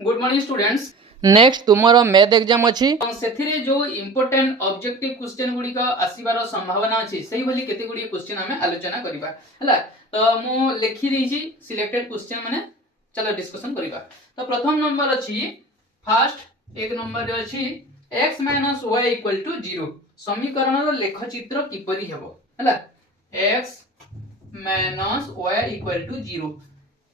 Good morning students. Next तुमरो math exam अछि सेथिरे जो इंपोर्टेंट ऑब्जेक्टिव क्वेश्चन गुडी का आसीबार संभावना अछि सेही भली केते गुडी क्वेश्चन हमें आलोचना करिबा हला। तो मु लिखि देछि सिलेक्टेड क्वेश्चन माने चलो डिस्कशन करिबा। तो प्रथम नंबर अछि फर्स्ट एक नंबर रे अछि x - y = 0 समीकरण रो लेख चित्र किपरि हेबो हला। x - y = 0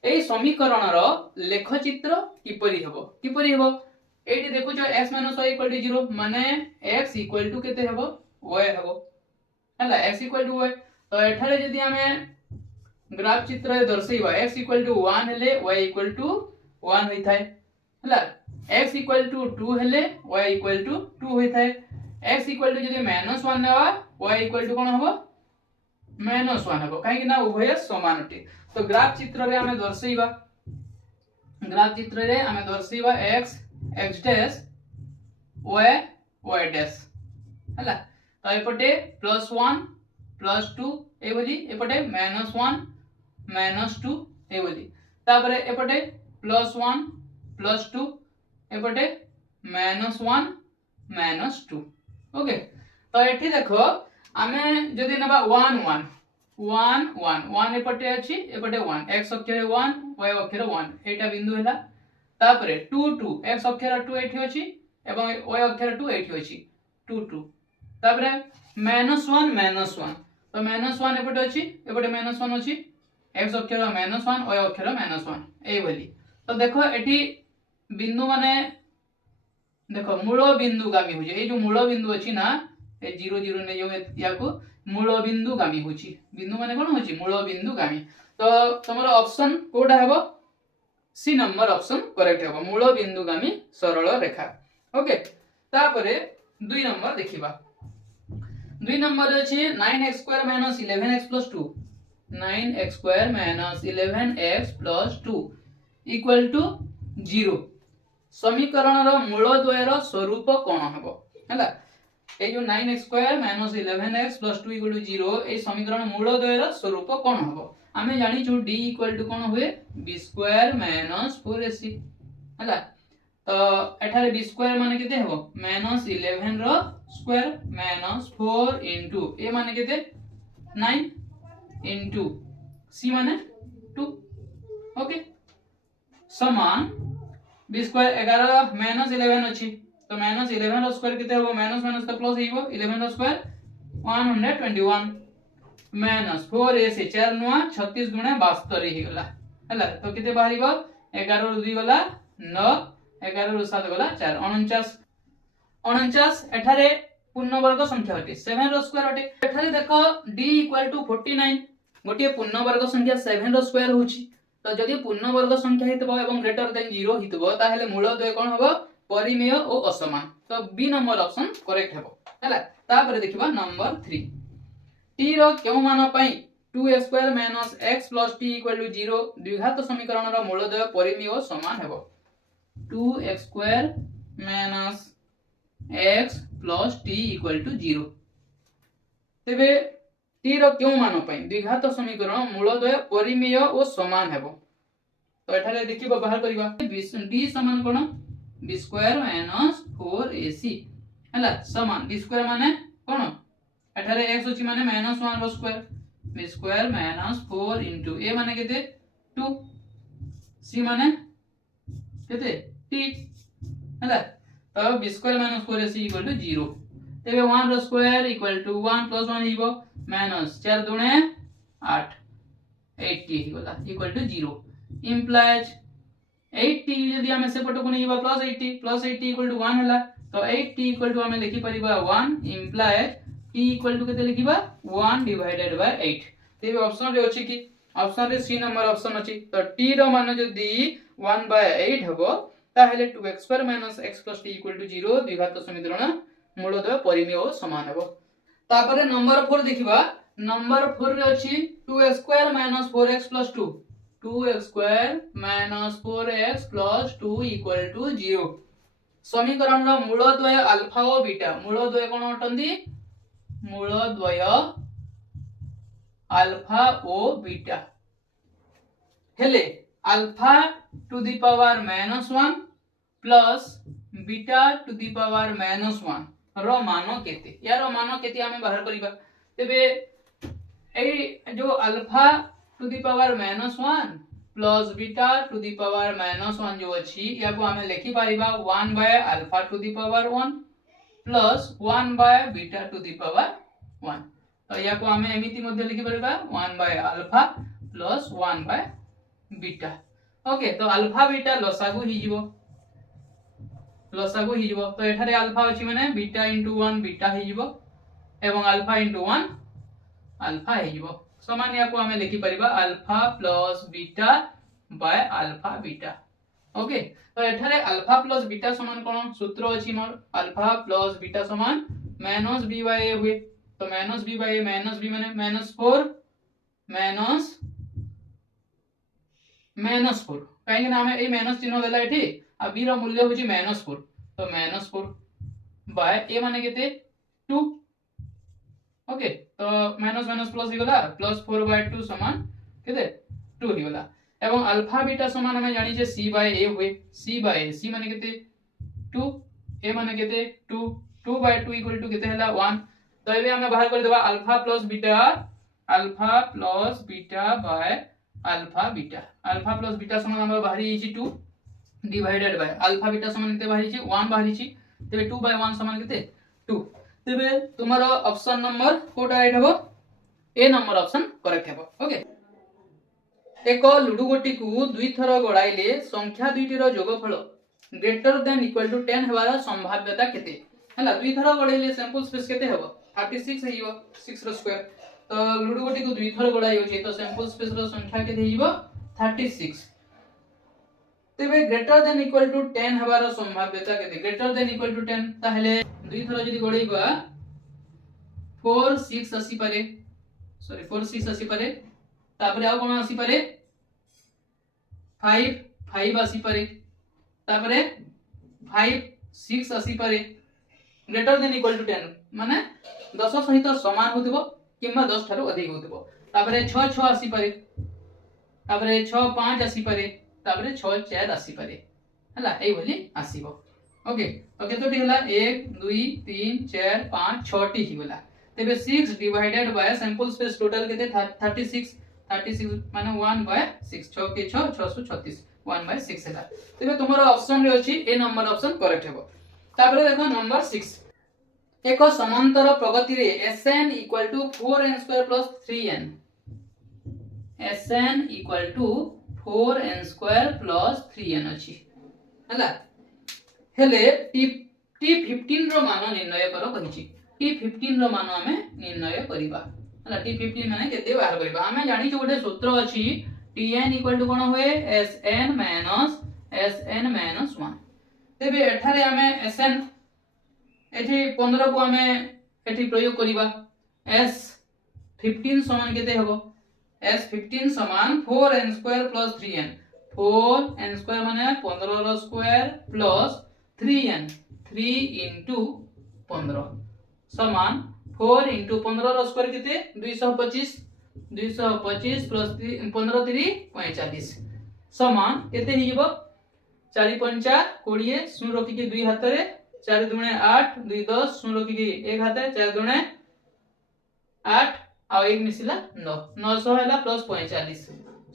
ए समीकरण रो लेख चित्र किपरि हेबो एठी देखु जो x - y = 0 माने x = केते हेबो y हेबो हला। x = y तो एठारे जदी हमें ग्राफ चित्र दर्शैबा x = 1 हेले y = 1 होई थाए हला। x = 2 हेले y = 2 होई थाए। x = जदी -1 नेवा y = कोन हेबो -1 हेबो काहे कि ना उभय समान अटे। तो ग्राफ चित्र रे हमें दर्शैबा x x dash y y dash हला। तो एपटे +1 +2 ए बोली एपटे -1 -2 ए बोली तापरे एपटे +1 +2 एपटे -1 -2 ओके। तो एठी देखो आमे जदी नबा 1 1 1 1 1 एपटे अछि एपटे 1 x अक्षर 1 y अक्षर 1 एटा बिंदु हैला। तापरे 2 2 x अक्षर 2 एठी अछि एवं y अक्षर 2 एठी अछि 2 2 तापरे -1 -1 तो -1 एपटे अछि एपटे -1 अछि x अक्षर -1 y अक्षर -1 ए बोली। तो देखो एठी बिंदु माने देखो मूल बिंदु गामी होजे ए जो मूल बिंदु अछि ना ए 0 0 ने जो याको मूल बिंदु गामी होची बिंदु माने कोन होची मूल बिंदु गामी। तो तमरो ऑप्शन कोडा हेबो सी नंबर ऑप्शन करेक्ट हेबो मूल बिंदु गामी सरल रेखा ओके। तापरे 2 नंबर देखिबा 2 नंबर अछि 9x² - 11x + 2 9x² - 11x + 2 = 0 समीकरण रो मूल द्वयर स्वरूप कोन हेबो हला। ए जो 9x² - 11x + 2 = 0 ए समीकरण मूल द्वयर स्वरूप कोन हेबो आमे जानि छु d = कोन हुए b² - 4ac हला। तो एठारे b² माने केते हेबो -11 रो स्क्वायर -4 इनटू a माने केते 9 इनटू c माने 2 ओके समान b² 11 -11 अछि तो -11 रो स्क्वायर केते हेबो -1 तो प्लस हेबो 11 रो स्क्वायर 121 -4ac 4 नुआ 36 गुणे 72 हे गला हला। तो केते बाहरिबो 11 रो 2 गला 9 11 रो 7 गला 4 49 49 एठारे पूर्ण वर्ग संख्या अटे 7 रो स्क्वायर अटे। एठारे देखो d = 49 गोटे पूर्ण वर्ग संख्या 7 रो स्क्वायर होची तो जदी पूर्ण वर्ग संख्या हितबो एवं ग्रेटर देन 0 हितबो ताहेले मूल द्वय कोन हबो परिमेय ओ असमान। तो बी नंबर ऑप्शन करेक्ट हेबो हला। तापरे देखिबा नंबर 3 t रो केउ मान पई 2x² - x + t = 0 द्विघात समीकरण रो मूल द्वय परिमेय ओ समान हेबो 2x² - x + t = 0 तेबे t रो केउ मान पई द्विघात समीकरण मूल द्वय परिमेय ओ समान हेबो। तो एठारे देखिबो बाहर करिबा d समान कोन b² - 4ac हला समान b² माने कोन एठारे x अछि माने -1 रो स्क्वायर b² - 4 इनटू a माने केते 2 c माने केते t हला। तो b² - 4ac = 0 तेबे 1 रो स्क्वायर = 1 + 1 हिबो -4 दुणे 8 80 हिगला = 0 implies 80 यदि हमें से पटो को नहीं बा +80 = 1 हला। तो 80 = हमें लिखि परिबा 1 implies t = केते लिखिबा 1/8 तेबे ऑप्शन रे अछि कि ऑप्शन रे सी नंबर ऑप्शन अछि। तो t रो मान जदी 1/8 हबो ताहेले 2x² - x + t = 0 द्विघात समीकरण मूल द्वय परिमेय ओ समान हेबो। तापरे नंबर 4 देखिबा नंबर 4 रे अछि 2x² - 4x + 2 2x² - 4x + 2 = 0 समीकरण रो मूल द्वय अल्फा ओ बीटा मूल द्वय कोन अटंदी मूल द्वय अल्फा ओ बीटा हेले alpha to the power -1 plus beta to the power -1 रो मान केते यार मान केते हमें बाहर करिबा तेबे ए जो alpha to the power -1 plus beta to the power -1 जो अछि या को हमें लिखि पारिबा 1 by alpha to the power 1 plus 1 by beta to the power 1 तो या को हमें एमिति मध्ये लिखि पारिबा 1 by alpha plus 1 by beta okay तो अल्फा बीटा लसागु हि जिवो तो एठारे अल्फा अछि माने बीटा * 1 बीटा हि जिवो एवं अल्फा * 1 अल्फा हि जिवो समान या को हमें लिखि परिबा alpha plus beta by alpha beta okay तो एठारे अल्फा प्लस बीटा समान कोन सूत्र अछि मोर अल्फा प्लस बीटा समान -b बाय a हुए तो -b बाय -b माने -4 -4 काहे ना हमें ए माइनस चिन्ह देला एठी आ b रो मूल्य होची -4 तो -4 बाय a माने केते 2 ओके तो माइनस माइनस प्लस ही गला +4 बाय 2 समान केते 2 ही गला एवं अल्फा बीटा समान हमें जानि जे c बाय a हुए c बाय a c माने केते 2 a माने केते 2 2 बाय 2 इक्वल टू केते हला 1 तो एबे हमें बाहर कर देबा alpha plus beta by alpha plus beta समान हम बाहरी छी 2 डिवाइडेड बाय अल्फा बीटा समान केते बाहरी छी 1 बाहरी छी तबे 2 बाय 1 समान केते 2 तबे तुम्हारा ऑप्शन नंबर कोटा राइट हबो ए नंबर ऑप्शन करेक्ट हबो ओके एक लुडु गोटी को दुई थर गड़ाइले संख्या दुईटी रो जोगफल ग्रेटर देन इक्वल टू 10 हेबार संभाव्यता केते हला दुई थर गड़ाइले सैंपल स्पेस केते हबो 36 हेइबो 6 रो स्क्वायर तो लुडु गोटी को दुई थर गड़ाई होची तो सैंपल स्पेस रो संख्या केते हेइबो 36 तबे ग्रेटर देन इक्वल टू 10 हेबार संभाव्यता केते ग्रेटर देन इक्वल टू 10 ताहले दुई थर जदी गड़ाइबा 4 6 आसी पारे सॉरी 4 6 आसी पारे तापरे आ कोन आसी पारे 5 5 आसी पारे तापरे 5 6 आसी पारे ग्रेटर देन इक्वल टू 10 माने 10 सहित समान होतिबो किंबा 10 थारो अधिक होतिबो तापरे 6 6 आसी पारे तापरे 6 5 आसी पारे तापरे 6 4 आसी पारे हला एई बोली आसीबो ओके तो केतोटी हला 1 2 3 4 5 6 टी हिगला तबे 6 divided by sample space total केते 36 माने 1 बाय 6 6 के 6 636 1 बाय 6 हला तबे तुम्हारा ऑप्शन रे अछि ए नंबर ऑप्शन करेक्ट हेबो तापरे देखो नंबर 6 एक समांतर प्रगति रे Sn equal to 4n² + 3n Sn equal to 4n² + 3n अछि हला हेले t15 रो मान निर्णय करो कहिछि t15 रो मान हमें निर्णय करिबा हला t15 माने केते बाहर करिबा हमें जानि छ गोटे सूत्र अछि tn इक्वल टू कोन होए sn - 1 तेबे एठारे हमें sn एठी 15 को हमें एठी प्रयोग करिबा s15 समान केते हबो s15 समान 4n² + 3n 4n² माने 15 रो स्क्वायर प्लस 3n 3 * 15 समान 4 * 15 रो स्क्वायर केते 225 प्लस 15 3 45 समान केते हिजबो 4 5 20 शून्य रखि के 2 हाथ रे 4 दुणे 8 2 10 शून्य रखि के 1 हाथ 4 दुणे 8 आ 1 मिसिला 9 900 हला प्लस 45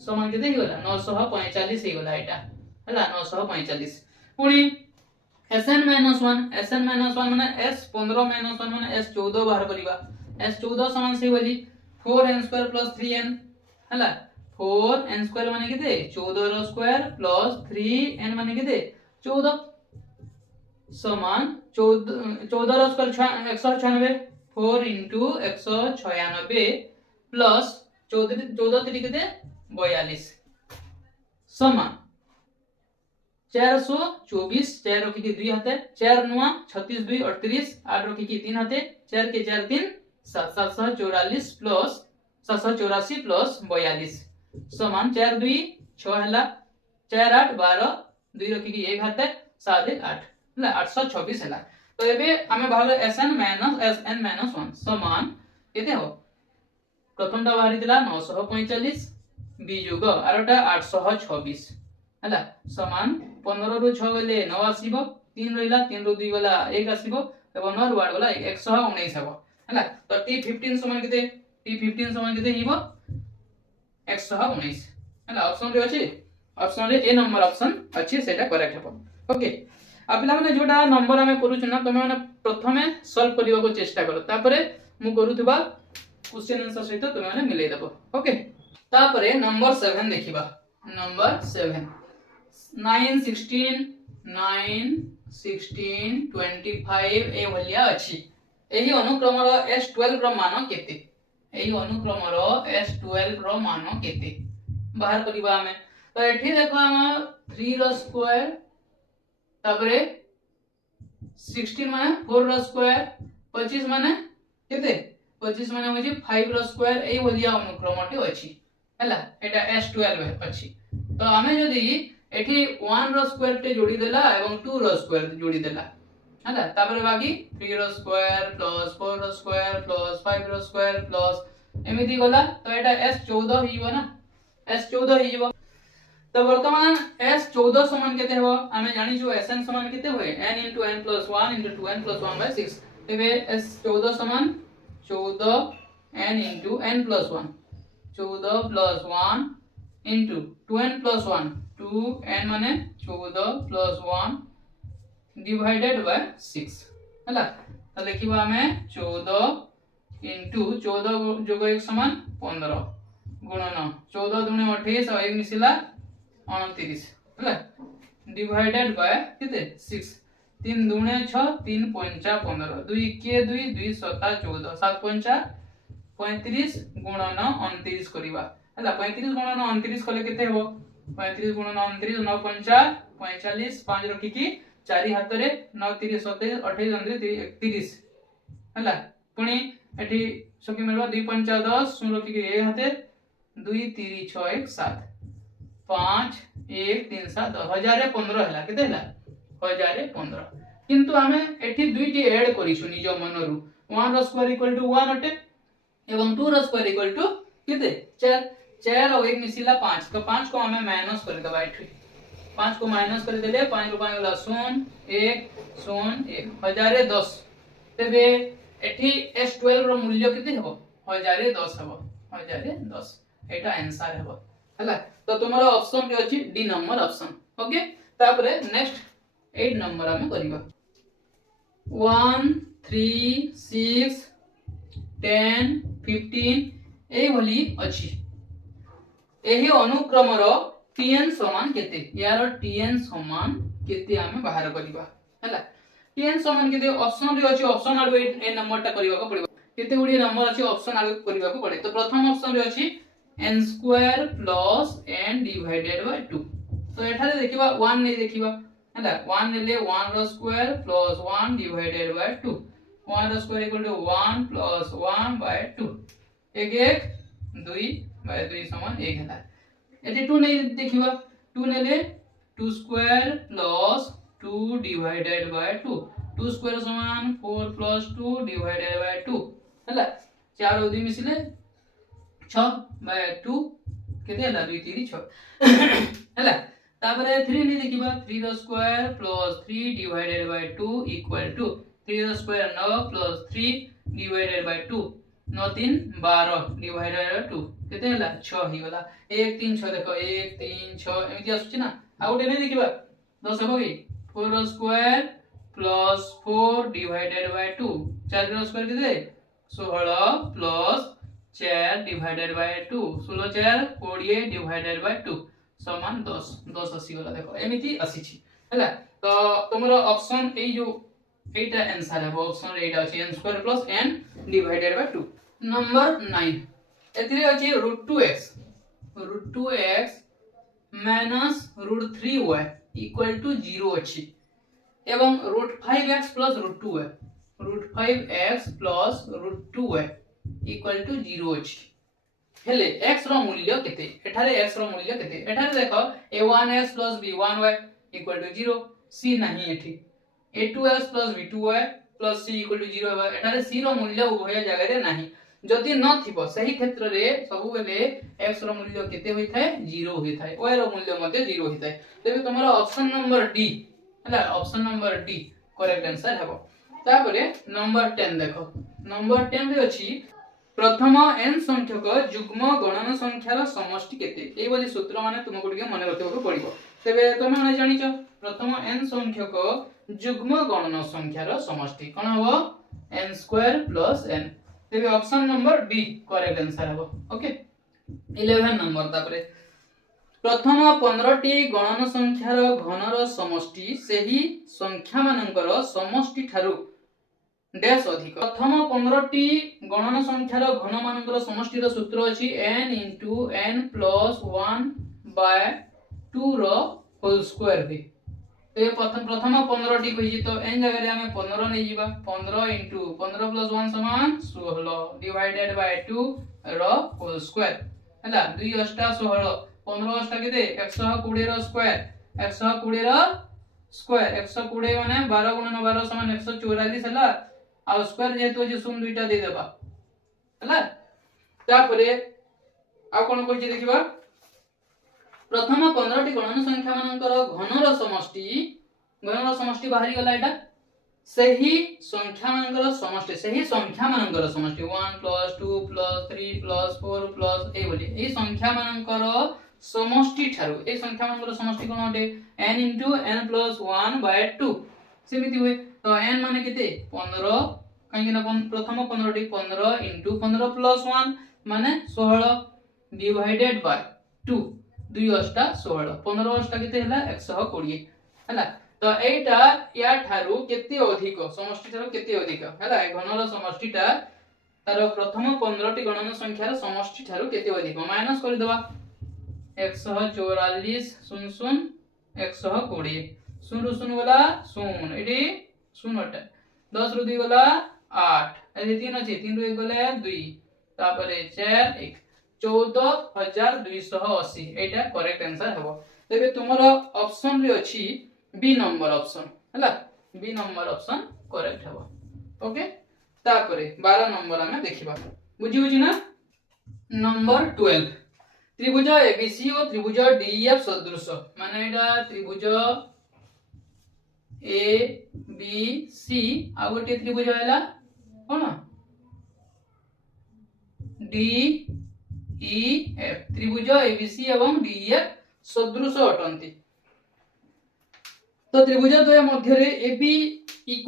समान केते हिगला 945 हिगला एटा हला 945 पुनी Sn - 1 माने s15 - 1 माने s14 बाहर करिबा s14 समान से बोली 4n² + 3n हला 4n² माने केते 14 रो स्क्वायर प्लस 3n माने केते 14 समान 14 रो स्क्वायर 196 4 * 196 प्लस 14 3 केते 42 समान 424 4 रखी के 2 हाथे 4 9 36 2 38 8 रखी के 3 हाथे 4 के 4 3 744 प्लस 784 प्लस 42 समान 4 2 6 हला 4 8 12 2 रखी के 1 हाथे 7 1 8 हला 826 हला तो एबे हमें भाग Sn - 1 समान केते हो प्रथमटा बाहरी दिला 945 बी जुग आरोटा 826 हला समान 15 रु 6 गले 9 आसीबो 3 रहिला 3 रु 2 गला 1 आसीबो एवं 9 रु 8 गला 119 हेबो हला तो t15 समान केते t15 समान केते हिबो 119 हला ऑप्शन रे अछि ऑप्शन रे ए नंबर ऑप्शन अछि सेटा करेक्ट हेबो ओके आ पिला माने जोटा नंबर हमें करू छना तमे माने प्रथमे सॉल्व करिवा को चेष्टा करो तापरे मु करूथबा क्वेश्चन आंसर सहित तमे माने मिलै देबो ओके तापरे नंबर 7 देखिबा नंबर 7 9 16 25 ए भलिया अछि एही अनुक्रम रो s12 रो मान केते एही अनुक्रम रो s12 रो मान केते बाहर करिबा हमें तो एठी देखो हम 3 रो स्क्वायर तापरे 16 माने 4 रो स्क्वायर 25 माने केते 25 माने होची 5 रो स्क्वायर एही भलिया अनुक्रमटी अछि हला एटा s12 अछि तो हमें जदी एठी 1 रो स्क्वायर टे जोड़ी देला एवं 2 रो स्क्वायर जोड़ी देला हला तापर बाकी 3 रो स्क्वायर प्लस 4 रो स्क्वायर प्लस 5 रो स्क्वायर प्लस एमिति गला तो एटा s14 हिबो ना s14 हिबो तो वर्तमान s14 समान केते हो हमें जानि जो sn समान केते होय n * n + 1 * 2n + 1/6 तबे s14 समान 14 n * n + 1 14 + 1 * 2n + 1 2n माने 14 + 1 divided by 6 हला तो लिखिबा हमें 14 * 14 जोग 1 समान 15 गुणन 14 * 2 = 28 और 1 मिसिला 29 हला डिवाइडेड बाय केते 6 3 * 2 = 6 3 * 5 = 15 2 के 2 2 * 7 = 14 7 * 5 = 35 गुणन 29 करिबा हला 35 गुणन 29 कले केते हेबो 35 गुणन 29 9 * 5 = 45 5 रखी की 4 हाथ रे 9 30 27 28 29 31 हला पुनी एठी सकी मिलबा 2 5 10 सुन रखी की 1 हाथे 2 3 6 1 7 5 1 3 7 1015 हला केते हला 1015 किंतु हमें एठी दुईटी ऐड करिसु निज मनरु 1 रो स्क्वायर इक्वल टू 1 अटे एवं 2 रो स्क्वायर इक्वल टू केते 4 4 और 1 मिसिला 5 तो 5 को हमें माइनस कर दबा एठी 5 को माइनस कर देले 5 रो 5 वाला 0 1 0 1 1010 तबे एठी s12 रो मूल्य केते हेबो 1010 हेबो 1010 एटा आंसर हेबो हला तो तुम्हारा ऑप्शन जो अछि डी नंबर ऑप्शन ओके तापरे नेक्स्ट 8 नंबर हम करिबा 1 3 6 10 15 ए भली अछि एही अनुक्रम रो tn समान केते यार tn समान केते हमें बाहर करिबा हला tn समान केते ऑप्शन रे अछि ऑप्शन आडो ए नंबर ता करिबा को पड़िबो केते गुडी नंबर अछि ऑप्शन आडो करिबा को पड़े तो प्रथम ऑप्शन रे अछि n² + n / 2 तो एठारे देखिबा 1 नै देखिबा हला 1 ले 1 रो स्क्वायर + 1 / 2 1 रो स्क्वायर = 1 + 1/2 1 1 2/2 समान 1 हला एठी 2 नै देखिबा 2 नेले 2² + 2 / 2 2² समान 4 + 2 / 2 हला 4 और 2 मिसिले 6/2 केते हला 2 3 6 हला तापरे 3 नै देखिबा 3 रो स्क्वायर + 3 / 2 = 3 रो स्क्वायर 9 + 3 / 2 9 3 12 / 2 केते हला 6 ही वाला 1 3 6 देखो 1 3 6 एमिति आसुची ना आ उठे नै देखिबा 10 हो गई 4 रो स्क्वायर + 4 / 2 4 रो स्क्वायर केते 16 + 4 / 2 16 4 20 / 2 समान 10 10 आसी गला देखो एमिति आसीची हला तो तुमरो ऑप्शन ए जो एटा आंसर है ऑप्शन एटा अछि n² + n / 2 नंबर 9 एतिरे अछि √2x √2x - √3y = 0 अछि एवं √5x + √2y √5x + √2y = 0 अछि हेले x रो मूल्य केते एठारे x रो मूल्य केते एठारे देखो a1x + b1y = 0 c नाही एठी a2x + b2y + c = 0 हेबा एठारे c रो मूल्य उभय जगह रे नाही जदि न थिबो सही क्षेत्र रे सब बेले x रो मूल्य केते होई थाए 0 होई थाए y रो मूल्य मध्ये 0 होई थाए तबे तमरा ऑप्शन नंबर डी हला option number D correct answer हेबो तापरे नंबर 10 देखो नंबर 10 रे अछि प्रथम n संख्यक युग्म गणन संख्यार समष्टि केते एई बोली सूत्र माने तुमको के मन रखिबो पड़िबो तबे तुम माने जानिचो प्रथम n संख्यक युग्म गणन संख्यार समष्टि कोन हबो n स्क्वायर प्लस n तबे option number D correct answer हबो ओके 11 नंबर तापरे प्रथम 15 टी गणन संख्यार घनर समष्टि सेही संख्या मानकर समष्टि ठारू डैश अधिक प्रथम 15 टी गणन संख्यार घन मानकर समष्टिर सूत्र अछि n * n + 1/2 रो होल स्क्वायर बी ते प्रथम 15 टी कहि तो n जगह रे हमें 15 नै जीवा 15 * 15 + 1 = 16 डिवाइडेड बाय 2 रो होल स्क्वायर हला 2 * 8 = 16 15 * 8 केते 120 रो स्क्वायर 120 रो स्क्वायर 120 माने 12 * 12 = 144 हला आ स्क्वायर जेतो जे सुम दुईटा दे देबा हला तापरे आ कोन कोइ देखिबा प्रथम 15 टी गणन संख्या मानकर घनर समष्टि बाहरी गला एटा सही संख्या मानकर समष्टि 1 + 2 + 3 + 4 + ए बोली ए संख्या मानकर समष्टि ठारू ए संख्या मानकर समष्टि कोन होते n * n + 1/2 सेमिति हुए तो n माने केते 15 काहे ना प्रथम 15 टी 15 * 15 + 1 माने 16 डिवाइडेड बाय 2 2 * 8 = 16 15 * 8 केते हला 120 हला तो एटा या ठारू केते अधिक समष्टि ठारू केते अधिक हला घनर समष्टिटा तार प्रथम 15 टी गणन संख्यार समष्टि ठारू केते अधिक माइनस कर देबा 144 0 120 0 0 गला 0 एडी 0 टा 10 रु 2 गला 8 एदी 3 अछि 3 रु 1 गले 2 तापरे 4 1 14280 एटा करेक्ट आंसर हबो तबे तुमरो ऑप्शन रे अछि बी नंबर ऑप्शन हला बी नंबर ऑप्शन करेक्ट हबो ओके तापरे 12 नंबर हमें देखिबा बुझी होछि ना नंबर 12 त्रिभुज एबीसी और त्रिभुज डीईएफ सदृश माने एटा त्रिभुज ए बी सी आ गोटे त्रिभुज हैला कोन डी ई एफ त्रिभुज एबीसी एवं डीईएफ सदृश अटंती तो त्रिभुज द्वय मध्य रे एबी = 8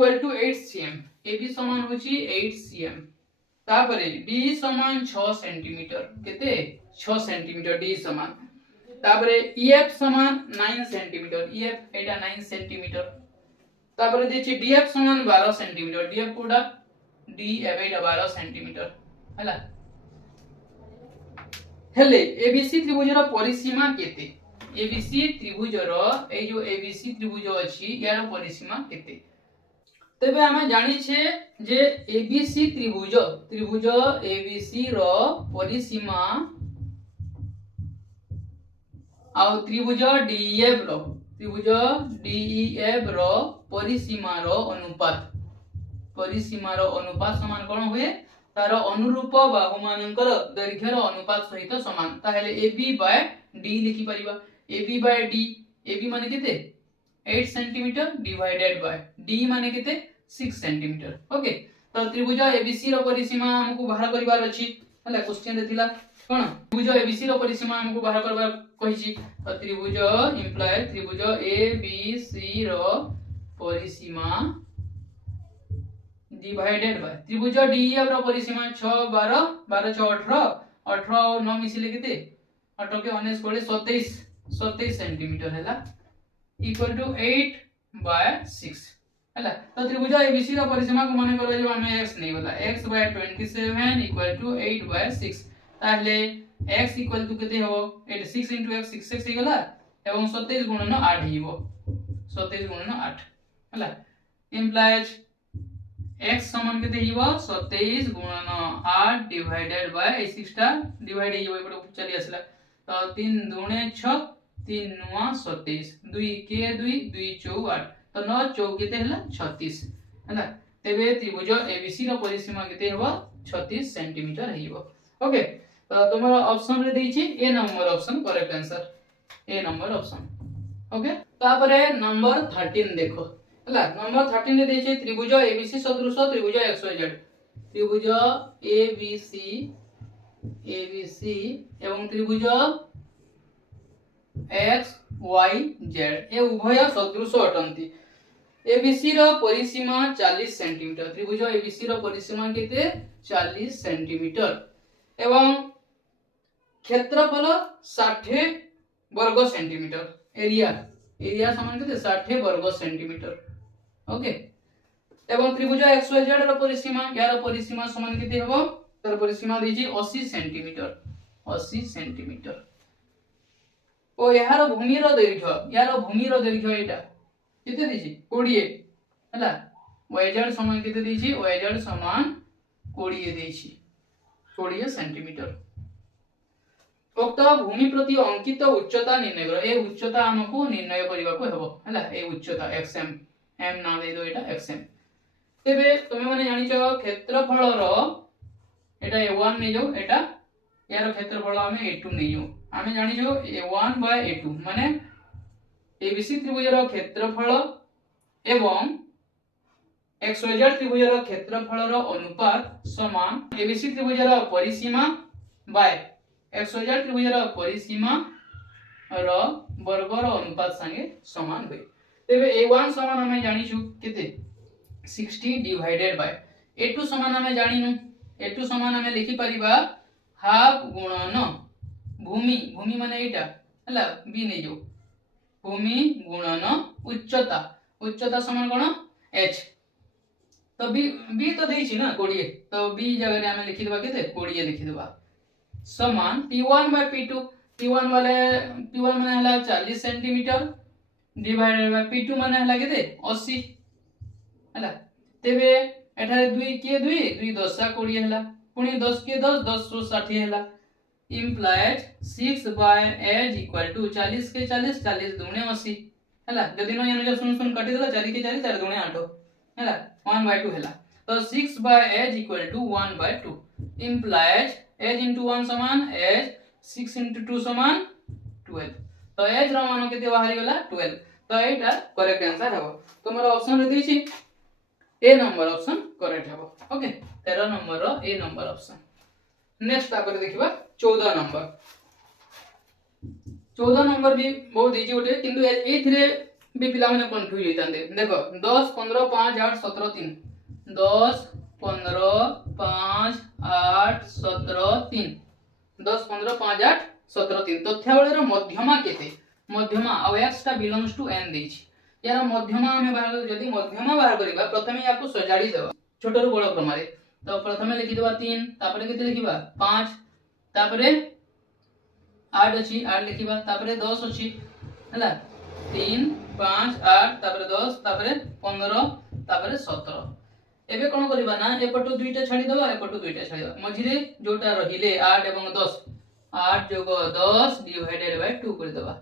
cm एबी समान होची 8 cm तापरे डी समान 6 cm केते 6 cm डी समान तापरे ईएफ समान 9 cm ईएफ एटा 9 cm तापरे देछि डीएफ समान 12 cm डीएफ कोडा डीएफ एटा 12 cm हला हेले एबीसी त्रिभुजर परिसीमा केते एबीसी त्रिभुजर ए जो एबीसी त्रिभुज अछि यार परिसीमा केते तबे हम जानि छे जे एबीसी त्रिभुज एबीसी रो परिसीमा आ त्रिभुज डीईएफ रो परिसीमा रो अनुपात समान कोन हुए तार अनुरूप बाहु मानकर दैर्घ्यर अनुपात सहित समान ताहेले AB बाय D लिखि परिबा AB बाय D AB माने केते 8 cm डिवाइडेड बाय D माने केते 6 cm ओके तो त्रिभुज ABC रो परिसीमा हमकु बाहर करिवार अछि हला क्वेश्चन देथिला कोन त्रिभुज ABC रो परिसीमा हमकु बाहर करबा कहिछि तो त्रिभुज इंप्लाय त्रिभुज ABC रो परिसीमा डिवाइडेड बाय त्रिभुज डीईएफ रो परिसीमा 6 12 12 6 18 18 और 9 मिसिले केते 18 के 19 कोले 27 सेंटीमीटर हैला इक्वल टू 8/6 हैला तो त्रिभुज एबीसी रो परिसीमा को माने करबा जो हमें x नै होला x/27 = 8/6 ताहले x इक्वल टू केते हो 6 * x 6 हे गला एवं 27 गुणन 8 हिबो 27 गुणन 8 हैला इंप्लाइज x समान केते हिबो 27 गुणन 8 डिवाइडेड बाय 6 टा डिवाइड हिबो एपड चली आसला तो 3 दूने 6 3 9 27 2 के 2 2 4 8 तो 9 4 केते हला 36 हला तेबे त्रिभुज एबीसी रो परिसीमा केते हेबो 36 सेंटीमीटर हेइबो। ओके तो तुमर ऑप्शन रे देछि A number option correct answer A number option. Okay तापरे नंबर 13 देखो हला नंबर 13 रे देछि त्रिभुज एबीसी सदृश त्रिभुज XYZ त्रिभुज एबीसी एवं त्रिभुज XYZ ए उभय सदृश अटंती। एबीसी रो परिसीमा 40 सेंटीमीटर त्रिभुज एबीसी रो परिसीमा केते 40 सेंटीमीटर एवं क्षेत्रफल 60 वर्ग सेंटीमीटर एरिया समान केते 60 वर्ग सेंटीमीटर। ओके एवं त्रिभुज XYZ रो परिसीमा यार परिसीमा समान केते हबो तर परिसीमा देछि 80 सेंटीमीटर ओ यार भूमि रो दैर्घ्य एटा केते देछि 20 हला YZ समान केते देछि YZ समान 20 देछि 20 सेंटीमीटर। उक्त भूमि प्रति अंकित उच्चता निर्णय करो ए उच्चता हमको निर्णय करबा को हेबो हला ए उच्चता xm m ना दे दो एटा xm। तेबे तुमे माने जानि छ क्षेत्रफल रो एटा a1 नै जो एटा यार क्षेत्रफल हमें a2 नै जो हमें जानि छ a1 / a2 माने एबीसी त्रिभुज रो क्षेत्रफल एवं XYZ त्रिभुज रो क्षेत्रफल रो अनुपात समान एबीसी त्रिभुज रो परिसीमा बाय XYZ त्रिभुज रो परिसीमा रो वर्ग रो अनुपात संगे समान होय। तेबे a1 समान हमें जानि छु केते 60 डिवाइडेड बाय a2 समान हमें जानिनु a2 समान हमें लिखि परिबा हाफ गुणन भूमि माने एटा हला b नै जो भूमि गुणन उच्चता समान कोन h तो b तो देछि ना 20 तो b जगह रे हमें लिखि देबा केते 20 लिखि देबा समान p1 / p1 माने हला 40 सेंटीमीटर डिवाइडेड बाय p2 माने हला केते 80 हला। तेबे एठारे 2 के 2 10 20 हला पुनी 10 के 10 10 60 हला implies 6/h = 40 के 40 40 दुने 80 हला जदी न यानी सुन सुन काटी देला 4 के 4 4 दुने 8 हला 1/2 हला तो 6/h = 1/2 implies h into 1 समान h 6 into 2 समान 12 तो h रो मान केते बाहरी गला 12 तो एटा करेक्ट आंसर हबो तमरो ऑप्शन रे देछि ए नंबर ऑप्शन करेक्ट हबो। ओके 13 नंबर रो ए नंबर ऑप्शन। नेक्स्ट तापर देखिबा 14 नंबर भी बहुत इजी होते किंतु एथिरे भी पिला माने कंफ्यूज होइतांदे देखो 10 15 5 8 17 3 10 15 5 8 17 3 10 15 5 8 17 3 तथ्यावली रो मध्यमा केते मध्यमा आ x टा बिलोंग्स टू n देछि यार मध्यमा हमें बाहर जदी मध्यमा बाहर करिबा प्रथमे याको सजाडी देबा छोट रु बड़ क्रम रे तो प्रथमे लिखि देबा 3 तापरे केते लिखिबा 5 तापरे 8 अछि 8 लिखिबा तापरे 10 अछि हला 3 5 8 तापरे 10 तापरे 15 तापरे 17 एबे कोन करिबा ना एपटो दुईटा छाडी देबा एपटो दुईटा छाडी देबा मझिरे जोटा रहिले 8 एवं 10 8 जोग 10 डिवाइडेड बाय 2 कर देबा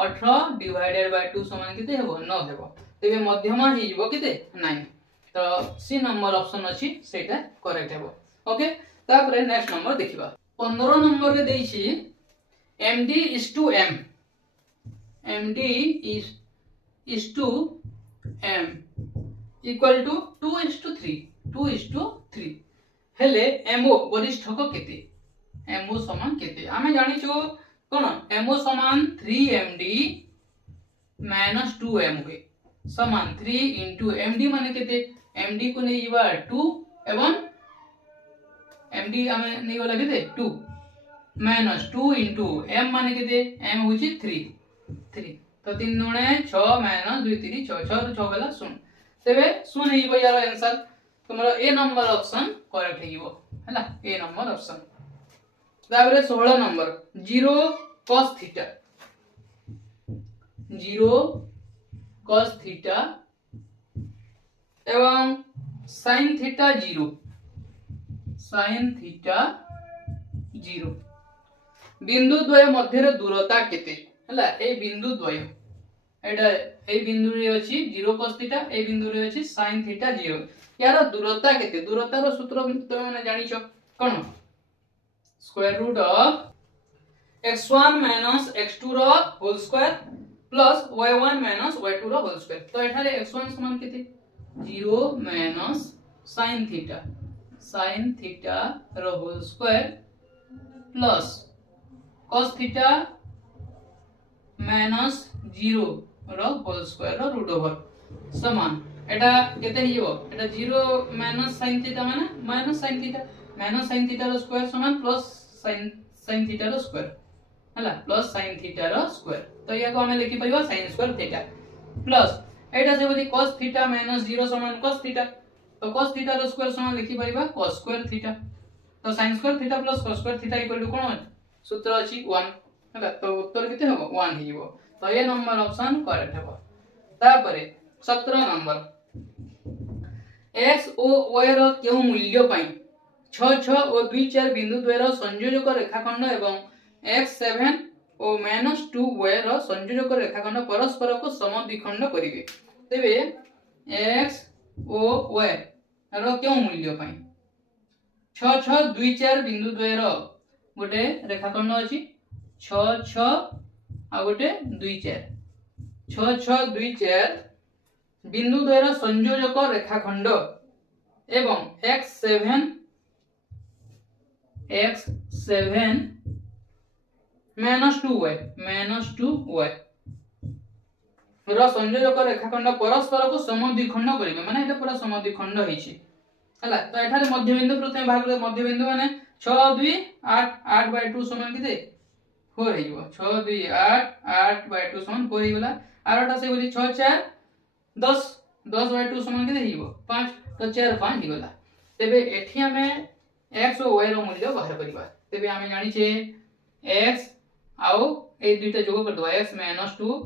18 डिवाइडेड बाय 2 समान केते हेबो 9 हेबो तेबे मध्यमा हि जिवो केते 9 तो सी नंबर ऑप्शन अछि सेटा करेक्ट हेबो। ओके तापरे नेक्स्ट नंबर देखिबा 15 नंबर रे देछि md is to m md is to m equal to 2:3 हेले mo वरिष्ठक केते mo समान केते आमे जानि छु कोन mo समान 3md - 2m हुए समान 3 into md माने केते md को नै इबा 2 एवं md आमे नै वाला केते 2 - 2 into m माने केते m होछि 3 तो 3 गुणे 6 - 2 3 6 6 रु 6 गला 0 तेबे 0 हिबो यार आंसर तुमरो ए नंबर ऑप्शन करेक्ट हिबो हला ए नंबर ऑप्शन। ताबरे 16 number 0 cos theta 0 cos theta एवं sin थीटा 0 बिंदु द्वय मध्य दूरता केते हला ए बिंदु द्वय एटा ए बिंदु रे अछि 0 cos थीटा ए बिंदु रे अछि sin थीटा 0 यार दूरता केते दूरता रो सूत्र तुम माने जानि छ कोन square root of x1 minus x2 रो whole square plus y1 minus y2 रो होल स्क्वायर तो एठारे x1 समान केते 0 माइनस sin थीटा रो whole square plus cos theta minus 0 रो होल स्क्वायर रो रूट ओवर समान एटा केते हियो एटा 0 माइनस sin थीटा माने माइनस sin थीटा रो स्क्वायर समान प्लस sin थीटा रो स्क्वायर हला प्लस sin थीटा रो स्क्वायर तो या को हमें लिखि परिबा sin स्क्वायर थीटा प्लस एटा से बोली cos थीटा माइनस 0 समान cos थीटा तो cos थीटा रो स्क्वायर समान लिखि परिबा cos स्क्वायर थीटा तो sin square theta plus cos square theta equal to कोन सूत्र अछि 1 हला तो उत्तर केते हबो 1 हिबो तो ये नंबर ऑप्शन करेक्ट हबो तापरे 17 नंबर x ओ y रो केउ मूल्य पई 6 6 और 2 4 बिंदु द्वारा संयोजक रेखाखंड एवं x7 और -2 y रो संयोजक रेखाखंड परस्पर को समद्विखंड करिवे तेबे x ओ y रो केउ मूल्य पई 6 6 2 4 बिंदु द्वारा गोटे रेखाखंड अछि 6 6 आ गोटे 2 4 6 6 2 4 बिंदु द्वारा संयोजक रेखाखंड एवं x7 -2y रो संयोजक रेखाखंड परस्पर को समद्विखंड करिवे माने एटा पूरा समद्विखंड होईछि हला तो एठारे मध्यबिंदु प्रथम भाग रे मध्यबिंदु माने 6 2 8 8/2 समान केते 4 हेइबो 6 2 8 8/2 समान 4 हेइगला आरटा से बोली 6 4 10 10/2 समान केते हेइबो 5 तो 4 5 हेइगला तेबे एठी हमें x और y रो मूल्य बाहर करिबा तेबे हमें जानि छे x आउ ए दुइटा जोग कर दबा x -2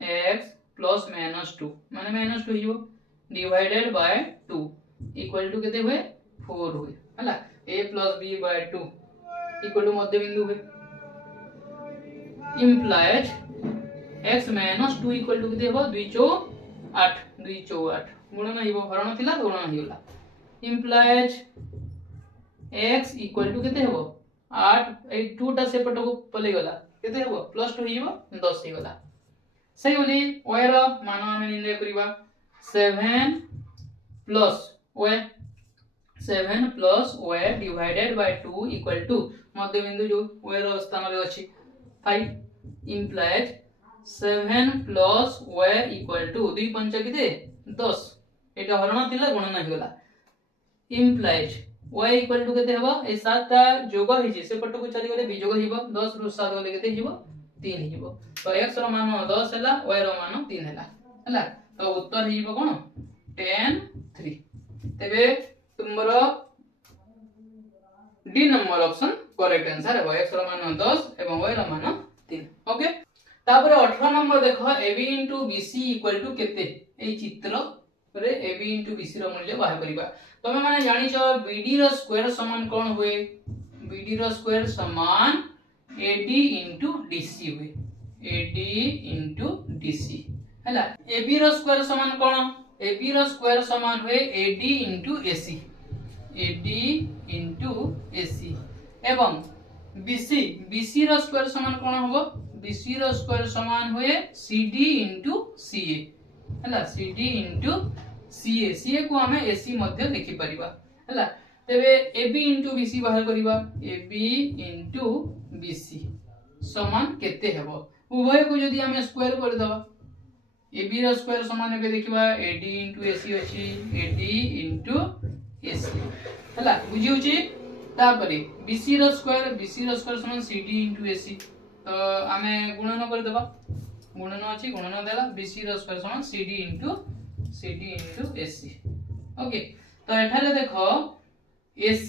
x प्लस -2 माने -2 हेइबो डिवाइडेड बाय 2 इक्वल टू केते हुए 4 हुए हला a plus b by 2 equal to मध्य बिंदु है implies x minus 2 equal to केते हो 2 चो 8 2 चो 8 गुणन हिबो हरण थिला गुणन हिला implies x equal to केते हो 8 ए 2 टा सेपट को पले गला केते हो +2 हिबो 10 हि गला सही बोली y रो मान हम निर्णय करिबा 7 plus y 7 plus y divided by 2 equal to मध्य बिंदु जो y रो स्थान रे अछि 5 implies 7 plus y equal to 2 पंच केते 10 एटा हरण थिला गुणन हिगला implies y equal to केते हबो ए 7 टा जोग हिजे से पट को चली गले बिजोग हिबो 10 रु 7 गले केते हिबो 3 हिबो तो x रो मान 10 हैला y रो मान 3 हैला हैला तो उत्तर हिबो कोन 10 3 तेबे तुमरो D number option correct answer है x रो मान 10 एवं y रो मान 3 ओके तापर 18 नंबर देखो AB * BC = केते ए चित्र रे AB * BC रो मूल्य बाहर करिबा तमे माने जानि छ BD रो स्क्वायर समान कोन हुए BD रो स्क्वायर समान AD * DC हुए AD * DC हैला AB रो स्क्वायर समान कोन AB रो स्क्वायर समान हुए AD * AC AD * AC एवं BC रो स्क्वायर समान कोन होबो BC रो स्क्वायर समान हुए CD * CA हैला CD * CA को हमें AC मध्ये लिखि परिबा हैला तबे AB * BC बाहर करिबा AB * BC समान केते हेबो उभय को यदि हमें स्क्वायर कर दबा AB रो स्क्वायर समान हेबे देखिबा AD * AC अछि AD * AC हैला बुझिउ छी तापरे BC रो स्क्वायर समान CD * AC तो हमें गुणन कर देबा गुणन अछि गुणन देला BC रो स्क्वायर समान CD * AC ओके तो एठारे देखो AC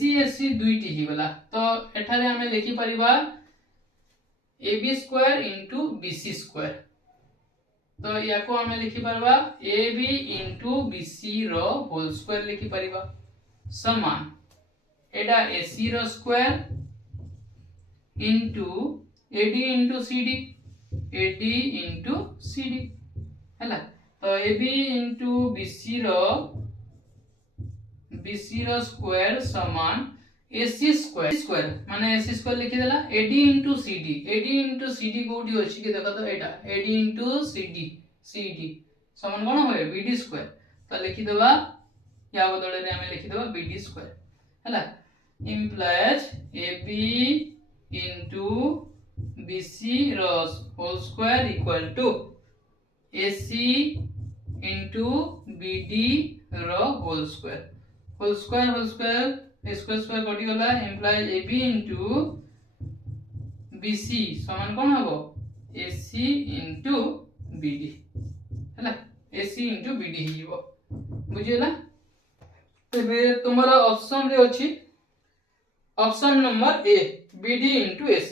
दुईटी हि गला तो एठारे हमें लिखि परिबा AB स्क्वायर * BC स्क्वायर तो याको हमें लिखि परबा AB * BC रो होल स्क्वायर लिखि परिबा समान एटा AC रो square * AD * CD AD * CD हैला तो AB into BC रो स्क्वायर समान AC स्क्वायर माने AC स्क्वायर लिखि देला AD into CD कोठी अछि कि देखो तो एटा AD into CD समान कोन होय BD स्क्वायर तो लिखि देबा या बदले रे हमें लिखि देबा BD स्क्वायर हैला implies AB into BC रो whole square equal to AC into BD रो होल स्क्वायर स्क्वायर कटी गला implies AB into BC समान कोन हबो AC into BD हैला AC into BD हिबो बुझिला तबे तुम्हारा ऑप्शन रे अछि option number A BD into AC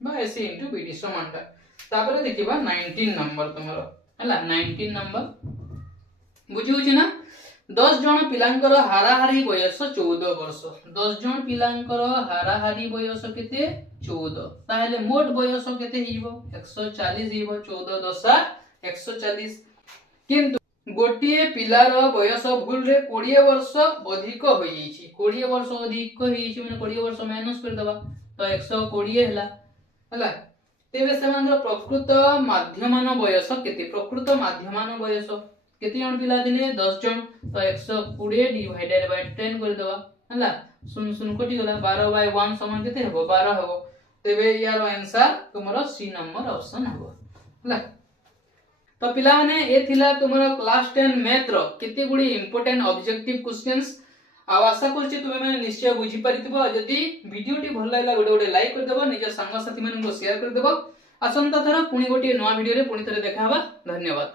बा AC into BD समानटा तापर देखिबा 19 नंबर तुम्हारा हैला 19 नंबर बुझि होछि ना 10 जन पिलांकर हाराहारी बयस 14 वर्ष 10 जन पिलांकर हाराहारी बयस केते 14 ताहेले मोट बयस केते हिबो 140 हिबो 14 दशा 140 किंतु गोटिए पिलार बयस भूल रे 20 वर्ष अधिक होई छी 20 वर्ष अधिक होई छी माने 20 वर्ष माइनस कर दबा तो 120 हैला हैला तेबे सेमानर प्रकृत माध्यमान बयस केते प्रकृत माध्यमान बयस केते जन पिला दिले 10 जन तो 120 डिवाइडेड बाय 10 कर दबा हैला सुन सुन कटि गला 12 बाय 1 समान केते हेबो 12 हेबो तेबे यार आंसर तुमरो सी नंबर ऑप्शन हेबो हैला तो पिला माने ए थिला तुमरो क्लास 10 मैथ रो केते गुडी इंपोर्टेंट ऑब्जेक्टिव क्वेश्चंस आ आशा करछि तुमे माने निश्चय बुझी परितबो जदी वीडियो टी भल लागला गोटे लाइक कर देबो निज संग साथी मानन को शेयर कर देबो असंता थरा पुनी गोटे नवा वीडियो रे पुनी थरे देखा हबा धन्यवाद।